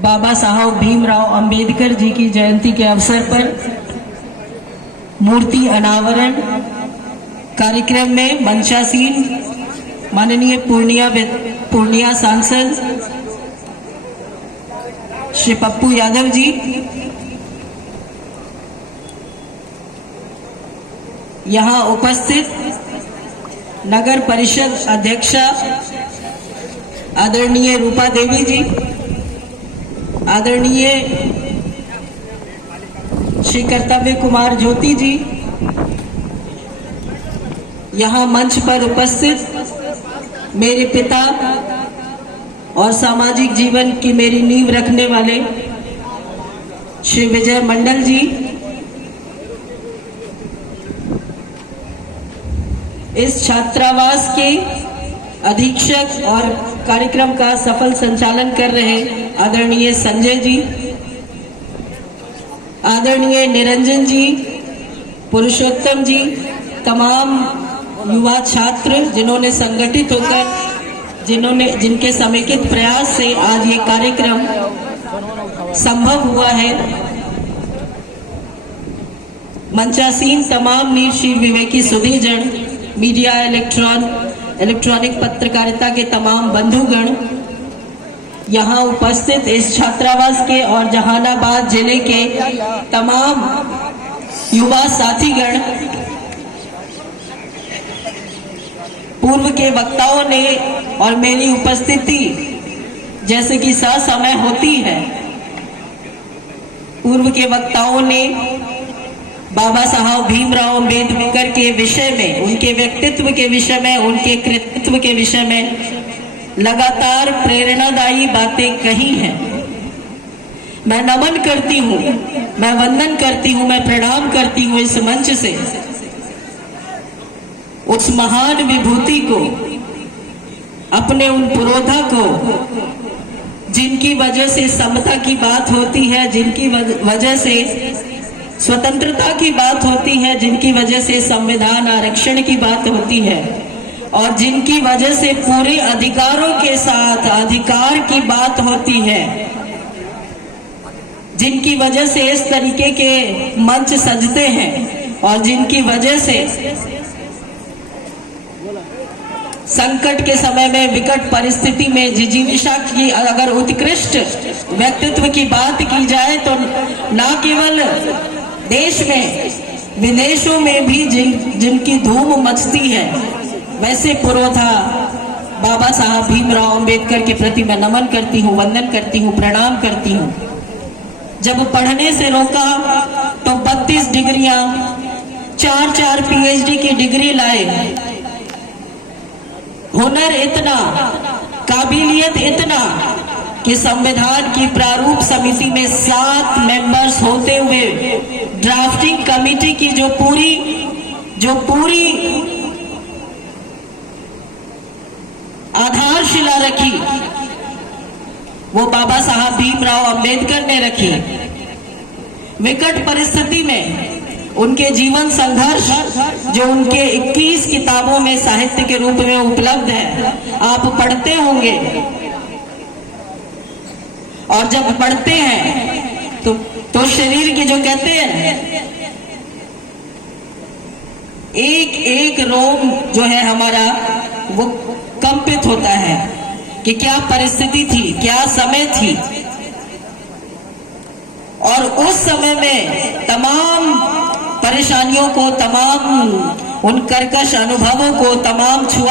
बाबा साहब भीमराव अंबेडकर जी की जयंती के अवसर पर मूर्ति अनावरण कार्यक्रम में मंचासीन माननीय पूर्णिया सांसद श्री पप्पू यादव जी, यहाँ उपस्थित नगर परिषद अध्यक्षा आदरणीय रूपा देवी जी, आदरणीय श्री कर्तव्य कुमार ज्योति जी, यहाँ मंच पर उपस्थित मेरे पिता और सामाजिक जीवन की मेरी नींव रखने वाले श्री विजय मंडल जी, इस छात्रावास के अधीक्षक और कार्यक्रम का सफल संचालन कर रहे आदरणीय संजय जी, आदरणीय निरंजन जी, पुरुषोत्तम जी, तमाम युवा छात्र जिन्होंने संगठित होकर जिनके समेकित प्रयास से आज ये कार्यक्रम संभव हुआ है। मंचासीन तमाम नीरशील विवेकी सुधीजन, मीडिया इलेक्ट्रॉनिक पत्रकारिता के तमाम बंधुगण, यहाँ उपस्थित इस छात्रावास के और जहानाबाद जिले के तमाम युवा साथीगण, पूर्व के वक्ताओं ने और मेरी उपस्थिति जैसे कि ससमय होती है, पूर्व के वक्ताओं ने बाबा साहब भीमराव अंबेडकर के विषय में, उनके व्यक्तित्व के विषय में, उनके कृतित्व के विषय में लगातार प्रेरणादायी बातें कही हैं। मैं नमन करती हूँ, मैं वंदन करती हूँ, मैं प्रणाम करती हूँ इस मंच से उस महान विभूति को, अपने उन पुरोधा को, जिनकी वजह से समता की बात होती है, जिनकी वजह से स्वतंत्रता की बात होती है, जिनकी वजह से संविधान आरक्षण की बात होती है और जिनकी वजह से पूरे अधिकारों के साथ अधिकार की बात होती है, जिनकी वजह से इस तरीके के मंच सजते हैं और जिनकी वजह से संकट के समय में, विकट परिस्थिति में जिजीविषा की अगर उत्कृष्ट व्यक्तित्व की बात की जाए तो न केवल देश में विदेशों में भी जिनकी धूम मचती है, वैसे पुरोधा बाबा साहब भीमराव अंबेडकर के प्रति मैं नमन करती हूँ, वंदन करती हूँ, प्रणाम करती हूँ। जब पढ़ने से रोका तो 32 डिग्रियां, 4 PhD की डिग्री लाए, हुनर इतना, काबिलियत इतना कि संविधान की प्रारूप समिति में 7 मेंबर्स होते हुए ड्राफ्टिंग कमेटी की जो पूरी आधारशिला रखी, वो बाबा साहब भीमराव अंबेडकर ने रखी। विकट परिस्थिति में उनके जीवन संघर्ष जो उनके 21 किताबों में साहित्य के रूप में उपलब्ध है, आप पढ़ते होंगे और जब पढ़ते हैं तो शरीर के जो कहते हैं एक रोम जो है हमारा वो कंपित होता है कि क्या परिस्थिति थी, क्या समय थी। और उस समय में तमाम परेशानियों को, तमाम उन कर्कश अनुभवों को, तमाम छुआ